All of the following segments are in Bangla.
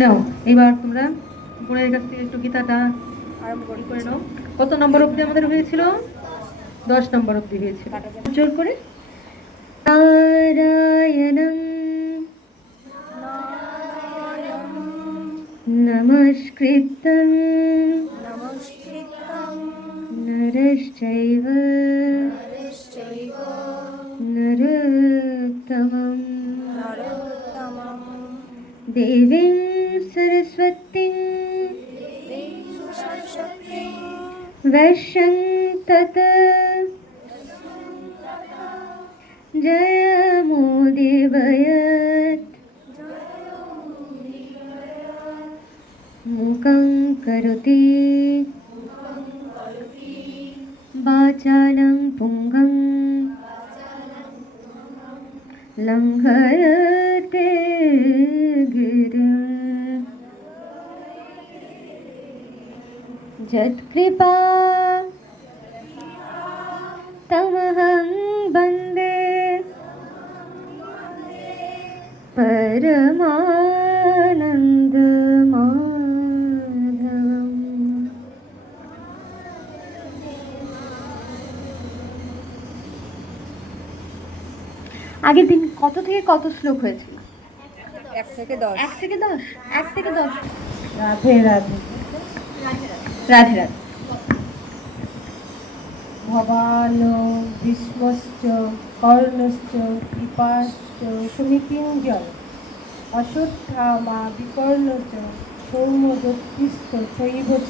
নাও এবার তোমরা বোনের কাছ থেকে একটু গীতাটা আরম্ভ করে নাও। কত নম্বর অবধি আমাদের হয়েছিল? 10 নম্বর অবধি হয়েছিল। জোর করে নারায়ণং নমস্কৃত্যং নরশ্চৈব নরোত্তমং দেবীং সরস্বতীং वैश्यं तत् जयमुदीरयत् मूकं करोति वाचालं पुंगं लङ्घयते गिरिं यत्कृपा तमहं वन्दे परमानन्दमाधवम्। আগের দিন কত থেকে কত শ্লোক হয়েছিল? 1 থেকে 10। 1 থেকে 10? 1 থেকে 10। রাধে রাধে। রাধে রাধে। ভবানো ভীষ্মশ্চ কর্ণশ্চ কৃপাশ্চ সুমিতিঞ্জয় অশ্বত্থামা বিকর্ণচ সৌম্যদত্তিশ্চ শৈবচ।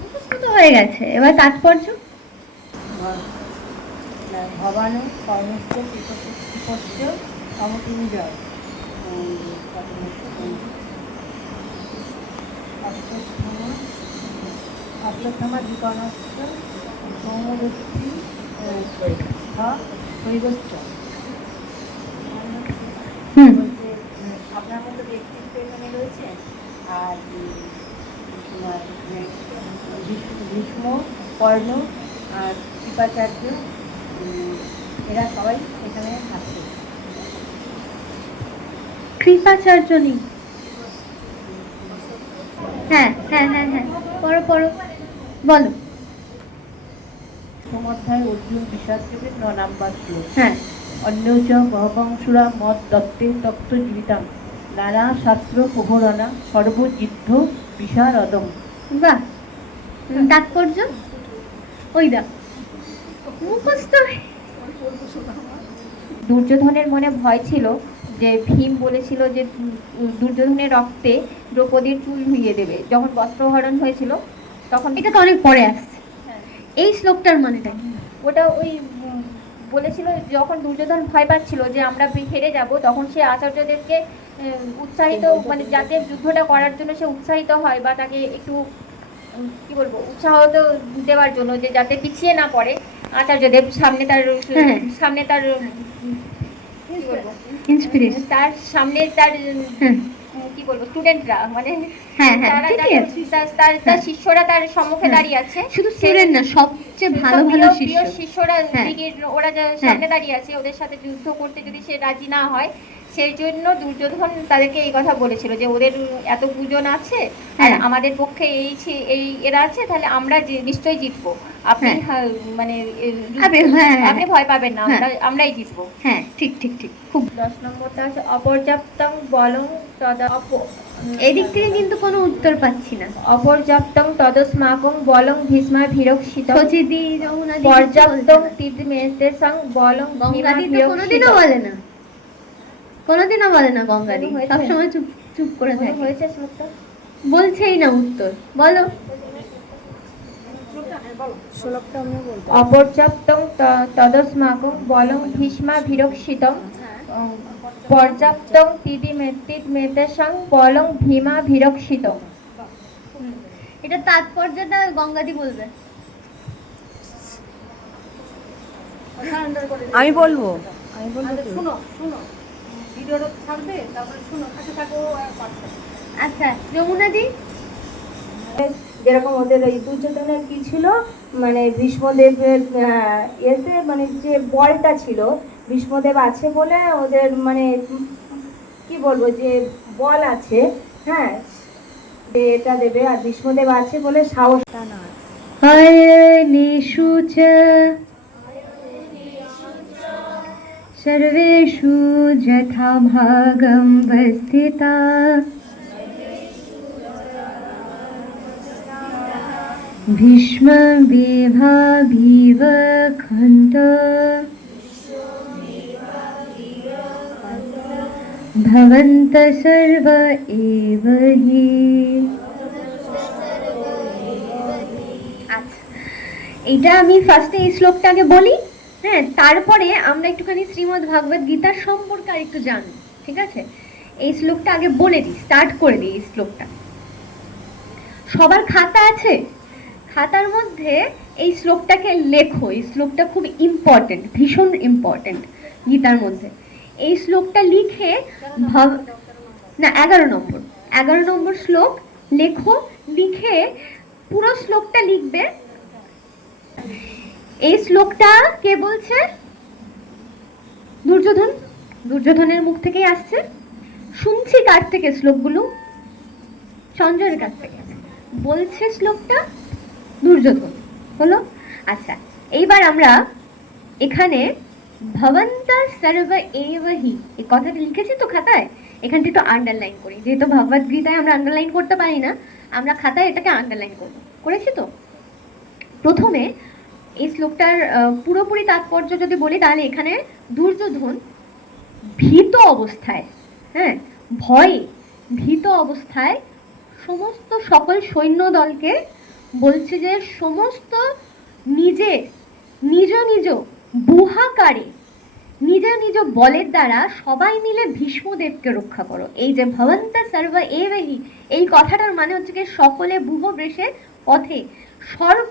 মুখস্থ তো হয়ে গেছে, এবার তাৎপর্য। ভবানো কর্ণশ্চ কৃপশ্চ সমতিঞ্জয় অশ্বত্থামা বিকর্ণশ্চ সৌম্যদত্তি শৈবশ্চ। বলছে আপনার মতো ব্যক্তিত্ব এখানে রয়েছে, আর ভীষ্ম কর্ণ আর কৃপাচার্য এরা সবাই এখানে আছে। কৃপাচার্য নেই? হ্যাঁ হ্যাঁ হ্যাঁ হ্যাঁ, পড়ো পড়ো, বলো। অধ্যায় অর্জুন বিষাদদেবের 9 নম্বর শ্লোক। হ্যাঁ। অন্যচ বহবংসুরা মত দত্তে তপ্ত জীবিতাম নানা শাস্ত্র প্রহরণা সর্বযুদ্ধ বিশারদম। বাহ, তাৎপর্য ওই দাও মুখস্থ। দুর্যোধনের মনে ভয় ছিল যে ভীম বলেছিল যে দুর্যোধনের রক্তে দ্রৌপদীর চুল ধুইয়ে দেবে যখন বস্ত্রহরণ হয়েছিল তখন। এটা তো অনেক পরে আসছে। এই শ্লোকটার মানেটা কি? ওটা ওই বলেছিল যখন দুর্যোধন ভয় পাচ্ছিল যে আমরা হেরে যাব, তখন সে আচার্যদেবকে উৎসাহিত, মানে যাতে যুদ্ধটা করার জন্য সে উৎসাহিত হয় বা তাকে একটু কি বলবো উৎসাহ দেওয়ার জন্য, যে যাতে পিছিয়ে না পড়ে আচার্যদেব সামনে তার ইন্সপিরেশন, তার সামনে তার কি বলবো স্টুডেন্টরা, মানে তার শিষ্যরা তার সম্মুখে দাঁড়িয়ে আছে। শুধু স্টুডেন্ট না, সবচেয়ে ভালো ভালো শিষ্যরা ওরা সামনে দাঁড়িয়ে আছে, ওদের সাথে যুদ্ধ করতে যদি সে রাজি না হয়, সেই জন্য দুর্যোধন তাদেরকে এই কথা বলেছিল যে ওদের এত গুজন আছে আর আমাদের পক্ষে এই এরা আছে, তাহলে আমরা নিশ্চয়ই জিতবো। আপনি মানে আপনি ভয় পাবেন না, আমরাই জিতবো। হ্যাঁ, ঠিক ঠিক ঠিক। খুব। 10 নম্বরটা আছে অপর্যাপ্তং বলং তদা। এদিক থেকে কিন্তু কোনো উত্তর পাচ্ছি না। অপর্যাপ্তং তদস্মাকং বলং ভীষ্মা ভিরক্ষিতং সচিদি যমুনাদি পর্যাপ্তং তিদমেতেসং বলং গঙ্গাদি তো কোনোদিনও বলে না, কোনোদিনও বলে না গঙ্গাদি, সবসময় চুপ চুপ করে থাকে। হয়েছে শ্লোকটা বলছেই না উত্তর, বলো। অপর্যাপ্তং তদস্মাকং বলং ভীষ্মা ভিরক্ষিতং পর্যাপ্তং তিদমেতেসং বলং ভীমা ভিরক্ষিতং। এটা তাৎপর্যটা গঙ্গাদি বলবে। আমি বলবো। শুনো শুনো, ভিডিওটা থাকবে, তারপরে শুনো, কাছে থাকো। আচ্ছা, যমুনাদি। যেরকম ওদের ওই দুর্যোধনের কি ছিল, মানে ভীষ্মদেবের এতে মানে যে বলটা ছিল ভীষ্মদেব আছে বলে ওদের মানে কি বলবো যে বল আছে, হ্যাঁ, যে এটা দেবে, আর ভীষ্মদেব আছে বলে সাহসটা না আছে। अयनेषु च सर्वेषु यथा भागं वस्थिता भीष्मविभाभिवखण्ड भवन्तः सर्व एव हि। আচ্ছা, এইটা আমি ফার্স্টে এই শ্লোকটা আগে বলি, হ্যাঁ, তারপরে আমরা একটুখানি শ্রীমদ্ ভাগবত গীতার সম্পর্কে আর একটু জানবো, ঠিক আছে? এই শ্লোকটা আগে বলে দিই, স্টার্ট করে দিই এই শ্লোকটা। সবার খাতা আছে? খাতার মধ্যে এই শ্লোকটাকে লেখো। এই শ্লোকটা খুব ইম্পর্টেন্ট, ভীষণ ইম্পর্টেন্ট গীতার মধ্যে। এই শ্লোকটা লিখে না 11 নম্বর শ্লোক লেখো, লিখে পুরো শ্লোকটা লিখবে। এই শ্লোকটা কে বলছে? দুর্যোধন। দুর্যোধনের মুখ থেকেই আসছে। শুনছি কার থেকে শ্লোকগুলো? সঞ্জয়ের কাছ থেকে বলছে শ্লোকটা দুর্যোধন, হলো? আচ্ছা, এইবার আমরা এখানে ভবন্তः সর্ব এব হি এই কথাটা লিখেছি তো খাতায়, এখানটা একটু আন্ডারলাইন করি, যেহেতু ভগবদ গীতায় আমরা আন্ডারলাইন করতে পারি না, আমরা খাতায় এটাকে আন্ডারলাইন করব। করেছি তো? প্রথমে এই শ্লোকটার পুরোপুরি তাৎপর্য যদি বলি, তাহলে এখানে দুর্যোধন ভীত অবস্থায়, হ্যাঁ, ভয়ে ভীত অবস্থায় সমস্ত সকল সৈন্য দলকে বলছে যে সমস্ত নিজ নিজ বুহাকারে নিজ নিজ বলের দ্বারা সবাই মিলে ভীষ্মদেবকে রক্ষা করো। এই যে ভবন্তঃ সর্ব এব হি, এই কথাটার মানে হচ্ছে কি সকলে বুহ বেশে পথে সর্ব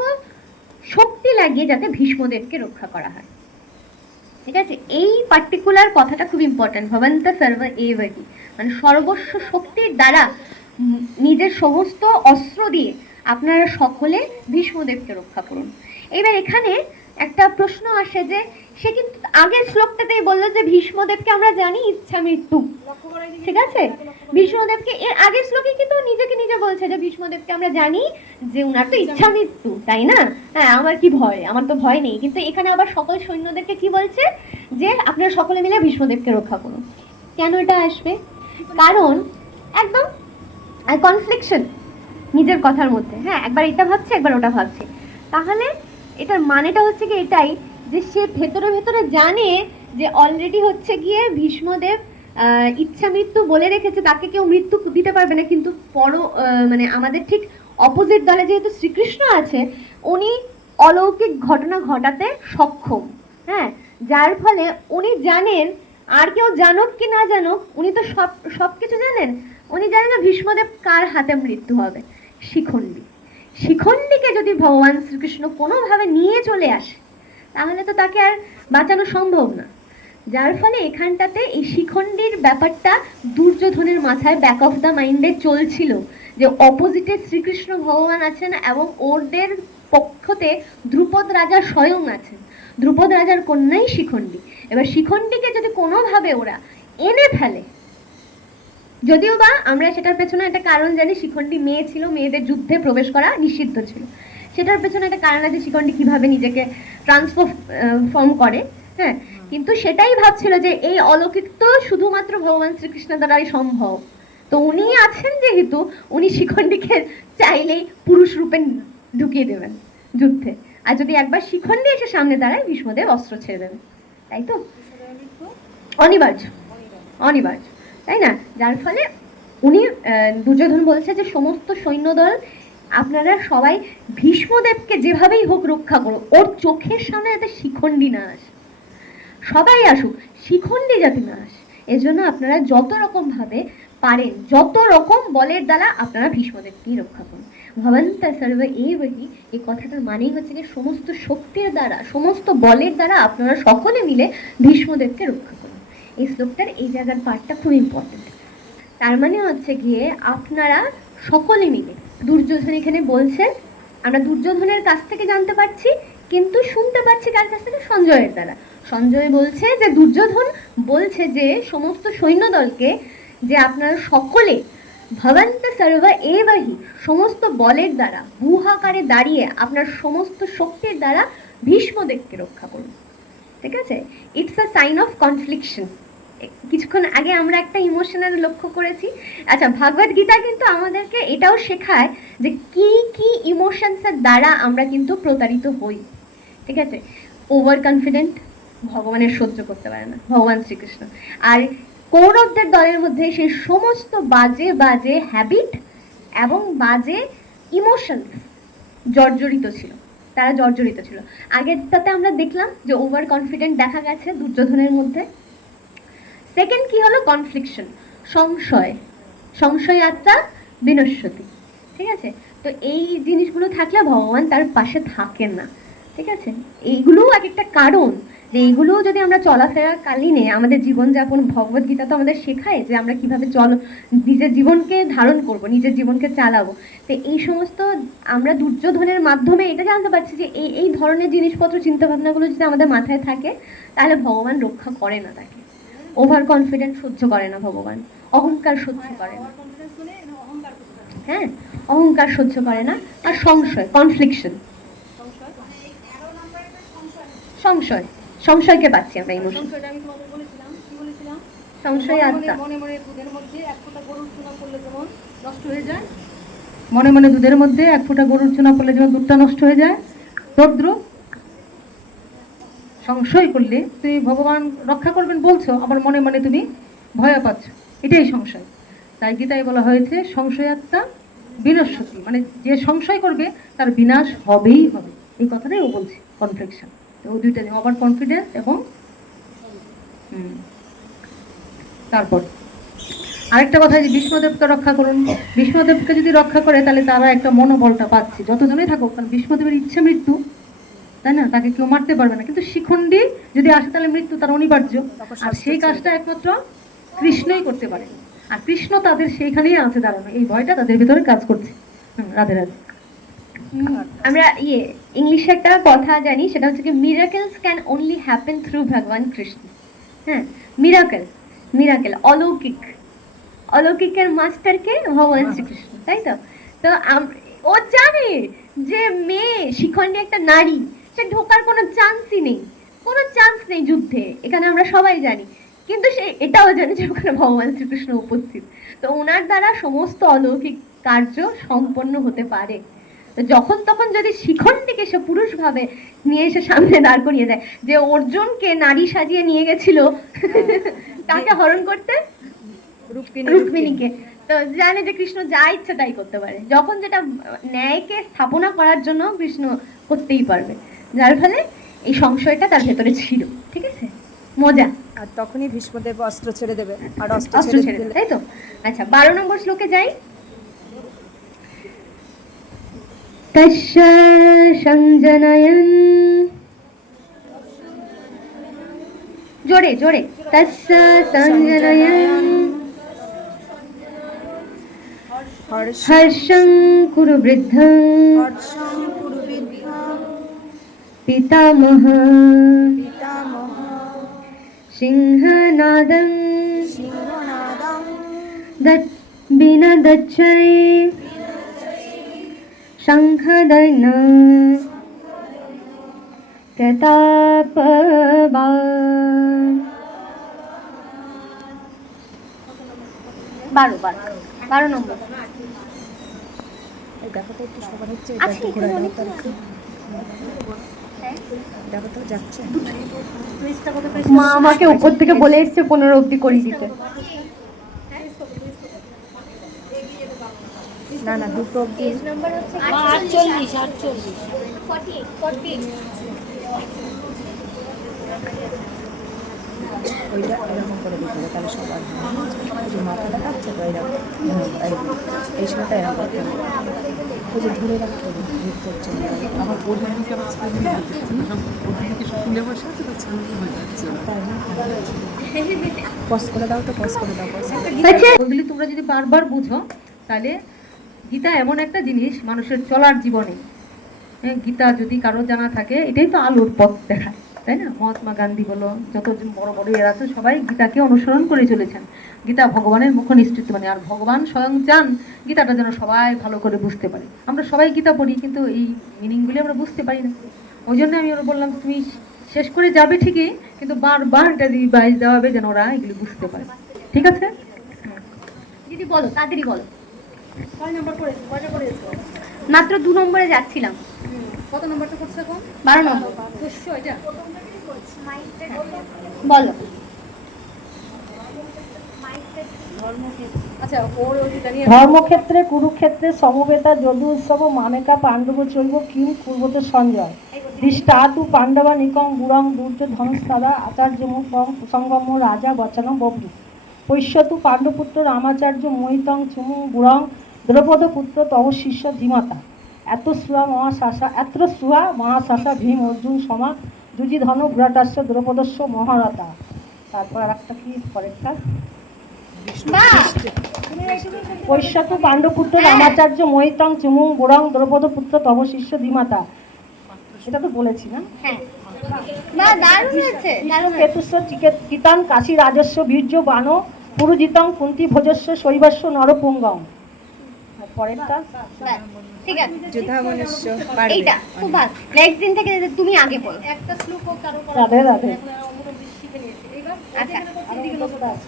শক্তি লাগিয়ে যাতে ভীষ্মদেবকে রক্ষা করা হয়, ঠিক আছে? এই পার্টিকুলার কথাটা খুব ইম্পর্টেন্ট, ভবন্তঃ সর্ব এব হি, মানে সর্বস্ব শক্তির দ্বারা নিজের সমস্ত অস্ত্র দিয়ে আপনারা সকলে ভীষ্মদেবকে রক্ষা করুন। এবার এখানে একটা প্রশ্ন আসে যে সে কিন্তু আগের শ্লোকটাতেই বললো যে ভীষ্মদেবকে আমরা জানি ইচ্ছা মৃত্যু, ঠিক আছে? ভীষ্মদেবকে এর আগের শ্লোকে কিন্তু নিজেকে নিজে বলছে যে ভীষ্মদেবকে আমরা জানি যে উনার তো ইচ্ছা মৃত্যু, তাই না? হ্যাঁ, আমার কি ভয়, আমার তো ভয় নেই। কিন্তু এখানে আবার সকল সৈন্যদেরকে কি বলছে? যে আপনারা সকলে মিলে ভীষ্মদেবকে রক্ষা করুন। কেন এটা আসবে? কারণ একদম কনফ্লিকশন নিজের কথার মধ্যে, হ্যাঁ, একবার এটা ভাবছে একবার ওটা ভাবছে। তাহলে এটার মানেটা হচ্ছে কি এটাই যে সে ভেতরে ভেতরে জানে যে অলরেডি হচ্ছে গিয়ে ভীষ্মদেব ইচ্ছা মৃত্যু বলে রেখেছে, তাকে কেউ মৃত্যু দিতে পারবে না। কিন্তু মানে আমাদের ঠিক অপোজিট দলে যেহেতু শ্রীকৃষ্ণ আছে, উনি অলৌকিক ঘটনা ঘটাতে সক্ষম, হ্যাঁ, যার ফলে উনি জানেন, আর কেউ জানুক কি না জানুক, উনি তো সব কিছু জানেন। উনি জানেন না ভীষ্মদেব কার হাতে মৃত্যু হবে, শিখণ্ডী। শিখণ্ডীকে যদি ভগবান শ্রীকৃষ্ণ কোনোভাবে নিয়ে চলে আসে তাহলে তো তাকে আর বাঁচানো সম্ভব না। যার ফলে এখানটাতে এই শিখণ্ডীর ব্যাপারটা দুর্যোধনের মাথায় ব্যাক অফ দ্য মাইন্ডে চলছিল, যে অপোজিটে শ্রীকৃষ্ণ ভগবান আছেন এবং ওদের পক্ষতে দ্রুপদ রাজা স্বয়ং আছেন, দ্রুপদ রাজার কন্যাই শিখণ্ডী। এবার শিখণ্ডীকে যদি কোনোভাবে ওরা এনে ফেলে, যদিও বা আমরা সেটার পেছনে একটা কারণ জানি, শিখণ্ডী মেয়ে ছিল, মেয়েদের যুদ্ধে প্রবেশ করা নিষিদ্ধ ছিল, সেটার পেছনে একটা কারণ আছে শিখণ্ডী কিভাবে নিজেকে ট্রান্সফর্ম করে, হ্যাঁ, কিন্তু সেটাই ভাবছিল যে এই অলৌকিক তো শুধুমাত্র ভগবান শ্রীকৃষ্ণ দ্বারাই সম্ভব, তো উনি আছেন যেহেতু উনি শিখণ্ডীকে চাইলেই পুরুষ রূপে ঢুকিয়ে দেবেন যুদ্ধে, আর যদি একবার শিখণ্ডী এসে সামনে দাঁড়ায় ভীষ্মদেব অস্ত্র ছেড়ে দেবে, তাই তো? অনিবার্য, অনিবার্য, তাই না? যার ফলে উনি দুর্যোধন বলছে যে সমস্ত সৈন্যদল আপনারা সবাই ভীষ্মদেবকে যেভাবেই হোক রক্ষা করো, ওর চোখের সামনে যাতে শিখণ্ডী না আসে, সবাই আসুক, শিখণ্ডী যাতে না আসে, এজন্য আপনারা যত রকম ভাবে পারেন, যত রকম বলের দ্বারা আপনারা ভীষ্মদেবকেই রক্ষা করুন। ভবন্তঃ সর্ব এব হি, এই কথাটার মানেই হচ্ছে যে সমস্ত শক্তির দ্বারা, সমস্ত বলের দ্বারা আপনারা সকলে মিলে ভীষ্মদেবকে রক্ষা করুন। এই শ্লোকটার এই জায়গার পার্টটা খুব ইম্পর্টেন্ট। তার মানে হচ্ছে গিয়ে আপনারা সকলে মিলে, দুর্যোধন এখানে বলছে, আমরা দুর্যোধনের কাছ থেকে জানতে পারছি, কিন্তু শুনতে পাচ্ছি কার কাছ থেকে? সঞ্জয়ের দ্বারা। সঞ্জয় বলছে যে দুর্যোধন বলছে যে সমস্ত সৈন্যদলকে যে আপনারা সকলে ভবন্ত সর্ব এবহি, সমস্ত বলের দ্বারা গুহাকারে দাঁড়িয়ে আপনার সমস্ত শক্তির দ্বারা ভীষ্মদেবকে রক্ষা করুন। ঠিক আছে, ইটস আ সাইন অফ কনফ্লিকশন। কিছুক্ষণ আগে আমরা একটা ইমোশনাল লক্ষ্য করেছি। আচ্ছা, ভাগবত গীতা কিন্তু আমাদেরকে এটাও শেখায় যে কি কি ইমোশনসের দ্বারা আমরা কিন্তু প্রতারিত হই। ঠিক আছে, ওভার কনফিডেন্ট, ভগবানের সহ্য করতে পারে না ভগবান শ্রীকৃষ্ণ। আর কৌরবদের দলের মধ্যে সেই সমস্ত বাজে বাজে হ্যাবিট এবং বাজে ইমোশনস জর্জরিত ছিল, তারা জর্জরিত ছিল। আগেরটাতে আমরা দেখলাম যে ওভার কনফিডেন্ট দেখা গেছে দুর্যোধনের মধ্যে। সেকেন্ড কি হলো? কনফ্লিকশন, সংশয়, সংশয় আত্মা বিনশ্বতী। ঠিক আছে, তো এই জিনিসগুলো থাকলে ভগবান তার পাশে থাকেন না। ঠিক আছে, এইগুলোও এক একটা কারণ যে এইগুলোও যদি আমরা চলাফেরা কালীনে আমাদের জীবনযাপন, ভগবত গীতা তো আমাদের শেখায় যে আমরা কিভাবে নিজের জীবনকে ধারণ করব, নিজের জীবনকে চালাবো। তো এই সমস্ত আমরা দুর্যোধনের মাধ্যমে এটা জানতে পারছি যে এই ধরনের জিনিসপত্র, চিন্তাভাবনাগুলো যদি আমাদের মাথায় থাকে তাহলে ভগবান রক্ষা করে না তাকে। ওভার কনফিডেন্স সহ্য করে না ভগবান, অহংকার সহ্য করে না। হ্যাঁ, অহংকার সহ্য করে না। আর সংশয়, কনফ্লিকশন, সংশয়, সংশয়কে পাচ্ছি আমরা ইমোশন। সংশয় আত্মা, মনে মনে দুধের মধ্যে এক ফোঁটা গরুর চুনা করলে যেমন নষ্ট হয়ে যায়, মনে মনে দুধের মধ্যে এক ফোঁটা গরুর চুনা পড়লে যেমন দুধটা নষ্ট হয়ে যায়, তদ্রূপ সংশয় করলে তুমি ভগবান রক্ষা করবেন বলছো, আবার মনে মনে তুমি ভয় পাচ্ছ, এটাই সংশয়। তাই গীতায় বলা হয়েছে সংশয়াত্মা বিনশ্বতী, মানে যে সংশয় করবে তার বিনাশ হবেই হবে। এই কথাটাই ও বলছে, কনফ্লিকশন। তো ও দুইটা নিয়ে, ওভার কনফিডেন্স এবং তারপর আরেকটা কথা, যে ভীষ্মদেবকে রক্ষা করুন। ভীষ্মদেবকে যদি রক্ষা করে তাহলে তারা একটা মনোবলটা পাচ্ছে, যতজনই থাকুক, কারণ ভীষ্মদেবের ইচ্ছে মৃত্যু, তাই না, তাকে কেউ মারতে পারবে না। কিন্তু শিখণ্ডী যদি আসে তাহলে মৃত্যু তার অনিবার্য, আর সেই কাজটা একমাত্র কৃষ্ণই করতে পারে। আর কৃষ্ণ তাদের সেইখানেই আছে দাঁড়ানো, এই ভয়টা তাদের ভিতরে কাজ করছে। রাধে রাধে। আমরা ইংলিশে একটা কথা জানি, সেটা হচ্ছে কি miracles can only happen through ভগবান কৃষ্ণ। হ্যাঁ, মিরাকেল, মিরাকেল, অলৌকিক, অলৌকিকের মাস্টারকে ভগবান শ্রীকৃষ্ণ, তাই তো? তো ও জানে যে মেয়ে শিখণ্ডী একটা নারী, সে ঢোকার কোনো চান্সই নেই, কোনো চান্স নেই যুদ্ধে, এখানে আমরা সবাই জানি। কিন্তু সে এটাও জানে যে ওখানে ভগবান শ্রীকৃষ্ণ উপস্থিত, তো ওনার দ্বারা সমস্ত অলৌকিক কার্য সম্পন্ন হতে পারে। তো যখন তখন যদি শিখণ্ডীকে সে পুরুষ ভাবে নিয়ে এসে সামনে দাঁড় করিয়ে দেয়, যে অর্জুনকে নারী সাজিয়ে নিয়ে গেছিল তাকে হরণ করতে, রুক্মিণীকে, তো জানে যে কৃষ্ণ যা ইচ্ছে তাই করতে পারে, যখন যেটা ন্যায়কে স্থাপনা করার জন্য কৃষ্ণ করতেই পারবে, যার ফলে এই সংশয়টা তার ভেতরে ছিল। ঠিক আছে, মজা। আর তখনই ভীষ্মদেব অস্ত্র ছেড়ে দেবে, আর অস্ত্র ছেড়ে দেবে, তাই তো? আচ্ছা, 12 নম্বর শ্লোকে যাই। তস্য সংজনয়ন, জোরে জোরে, তস্য সংজনয়ন হর্ষং কুরু বৃদ্ধং পিতামহ সিংহনাদং বিনদচ্ছৈ শঙ্খদৈন প্রতাপবান। 12 নম্বর। দেখো তো একটু সবার হচ্ছে, আচ্ছা, এখানে অনেক দেখো তো যাচ্ছে। মা আমাকে উপর থেকে বলে এসছে 15 অব্দি করিয়ে দিতে। না না, দুটো অব্দি। ওইটা এরকম করে দিতে হবে, তাহলে সবার যে মাথাটা কাটছে তো এরকম, এই সময়টা এরকম করতে হবে, ওই যে ধরে রাখতে হবে, আমার ওদিকে আবার স্কুলে বসে আছে, তো ছেলে হয়ে যাচ্ছে। পজ করে দাও তো, পজ করে দাও, পজ। ওগুলি তোমরা যদি বারবার বুঝো তাহলে গীতা এমন একটা জিনিস মানুষের চলার জীবনে। হ্যাঁ, গীতা যদি কারো জানা থাকে, এটাই তো আলোর পথ দেখায়, তাই না? মহাত্মা গান্ধী বলো, যত বড় বড় এরা আছে সবাই গীতাকে অনুসরণ করে চলেছেন। গীতা ভগবানের মুখ নিশ্চিত মানে, আর ভগবান স্বয়ং চান গীতাটা যেন সবাই ভালো করে বুঝতে পারে। আমরা সবাই গীতা পড়ি কিন্তু এই মিনিংগুলি আমরা বুঝতে পারি না। ওই জন্য আমি ওরা বললাম তুমি শেষ করে যাবে ঠিকই, কিন্তু বারবার এটা রিভাইজ দেওয়া হবে যেন ওরা এগুলি বুঝতে পারে। ঠিক আছে? দিদি বলো, তাড়াতাড়ি বলো। কয় নাম্বার পড়েছে? কয়টা পড়েছে? মাত্র 2 নম্বরে যাচ্ছিলাম। কত নাম্বারটা পড়ছে এখন? 12 নম্বর। বুঝছো এটা? বলো। আচ্ছা, ওর ওইটা নিয়ে ধর্মক্ষেত্রে কুরুক্ষেত্রে সমবেতা যদু উৎসব মামেকা পাণ্ডব চৈব কিং পূর্বত সঞ্জয় দৃষ্টাতু পাণ্ডবা নিকং বুড়ং দুর্যোধনস্তাদা আচার্যমুখং কুসঙ্গম রাজা বচনম বভ্রু পৈশ্যতু পাণ্ডপুত্র রামাচার্য মোহিতং চুমু বুড়ং দ্রৌপদ পুত্র তব শিষ্য ধীমতা এত সুয়া মহাশাসা ভীম অর্জুন সমা যুজিধন বিরাটাস্য দ্রৌপদস্য মহারতা। তারপর আর একটা কি পরেরটা? বাহ! পৈশ্যতু পাণ্ডপুত্র রামাচার্য মোহিতং চুমুং বুড়ং দ্রৌপদ পুত্র তব শিষ্য ধীমাতা। এটা তো বলেছি না? হ্যাঁ। বাহ, দারুণ হয়েছে, দারুণ হয়েছে। কেতুস্ব চিতান কাশী রাজস্ব বীর্য বান পুরুজিতং কুন্তি ভোজস্ব শৈবাস্য নরপুঙ্গম। আর পরেরটা বাহ, ঠিক আছে। যুধামনুষ্য এইটা খুব ভালো। নেক্সট দিন থেকে তুমি আগে বলো। একটা শ্লোকও কারো রাধে রাধে। শিখে নিয়েছে। এইবার আচ্ছা,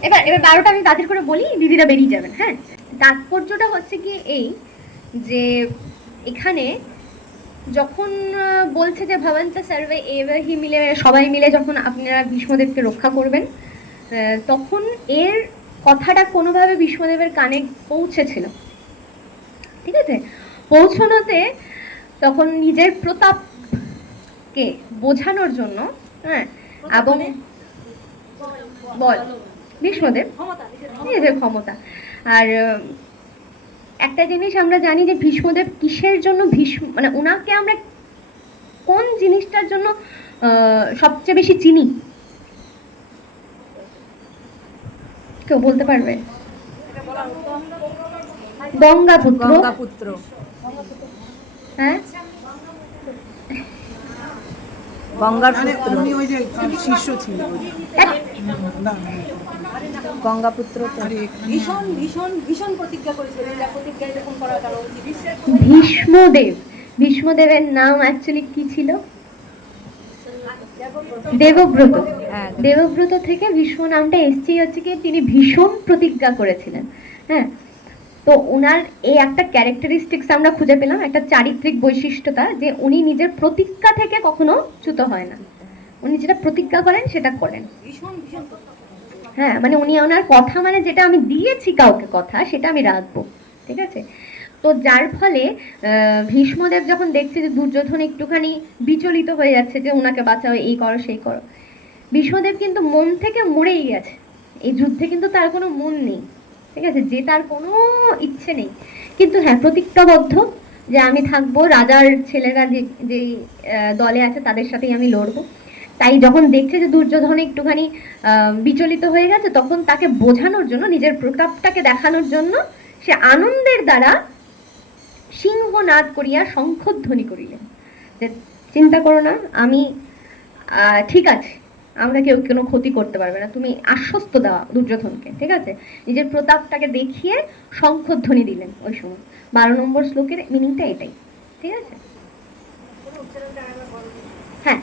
এবার 12টা আমি তাদের করে বলি, দিদিরা বেরিয়ে যাবেন। হ্যাঁ, তাৎপর্যটা হচ্ছে কি এই যে এখানে যখন বলছে যে ভবন্ত সর্বে এব হি মিলে, সবাই মিলে যখন আপনারা ভীষ্মদেবকে রক্ষা করবেন, তখন এর কথাটা কোনোভাবে ভীষ্মদেবের কানে পৌঁছেছিল। ঠিক আছে? পৌঁছানোতে তখন নিজের প্রতাপকে বোঝানোর জন্য, হ্যাঁ, এবং বল ভীষ্মদেব নিজের ক্ষমতা। আর একটা জিনিস আমরা জানি যে ভীষ্মদেব কিসের জন্য মানে ওনাকে আমরা কোন জিনিসটার জন্য সবচেয়ে বেশি চিনি? কেউ বলতে পারবে? গঙ্গাপুত্র। গঙ্গাপুত্র। হ্যাঁ, গঙ্গার মানে পুত্র। উনি ওই যে শিষ্য ছিল না, গঙ্গাপুত্র তো। আরে ভীষণ ভীষণ ভীষণ প্রতিজ্ঞা করেছিল, যা প্রতিজ্ঞা এরকম করার কারণ ভীষ্মদেবের নাম অ্যাকচুয়ালি কি ছিল? দেবব্রত। হ্যাঁ। দেবব্রত থেকে ভীষ্ম নামটা এসছেই হচ্ছে কি তিনি ভীষণ প্রতিজ্ঞা করেছিলেন। হ্যাঁ, তো ওনার এই একটা ক্যারেক্টারিস্টিক্স আমরা খুঁজে পেলাম, একটা চারিত্রিক বৈশিষ্ট্যতা, যে উনি নিজের প্রতিজ্ঞা থেকে কখনো চ্যুত হয় না। উনি যেটা প্রতিজ্ঞা করেন সেটা করেন। হ্যাঁ, মানে উনি ওনার কথা, মানে যেটা আমি দিয়েছি কাউকে কথা, সেটা আমি রাখবো। ঠিক আছে? তো যার ফলে ভীষ্মদেব যখন দেখছে যে দুর্যোধন একটুখানি বিচলিত হয়ে যাচ্ছে যে ওনাকে বাঁচাও, এই করো সেই করো, ভীষ্মদেব কিন্তু মন থেকে মরেই গেছে। এই যুদ্ধে কিন্তু তার কোনো মন নেই। ঠিক আছে? যে তার কোনো ইচ্ছে নেই, কিন্তু হ্যাঁ প্রতিজ্ঞাবদ্ধ যে আমি থাকবো, রাজার ছেলেরা যে দলে আছে তাদের সাথেই আমি লড়বো। তাই যখন দেখছে যে দুর্যোধন একটুখানি বিচলিত হয়ে গেছে, তখন তাকে বোঝানোর জন্য, নিজের প্রতাপটাকে দেখানোর জন্য সে আনন্দের দ্বারা সিংহনাদ করিয়া শঙ্খধ্বনি করিলেন যে চিন্তা করো না, আমি ঠিক আছে, আমরা কেউ কোনো ক্ষতি করতে পারবে না, তুমি আশ্বস্ত দেওয়া দুর্যোধনকে। ঠিক আছে? নিজের প্রতাপটাকে দেখিয়ে শঙ্খধ্বনি দিলেন ওই সময়। 12 নম্বর শ্লোকের মিনিংটা এটাই। ঠিক আছে? হ্যাঁ।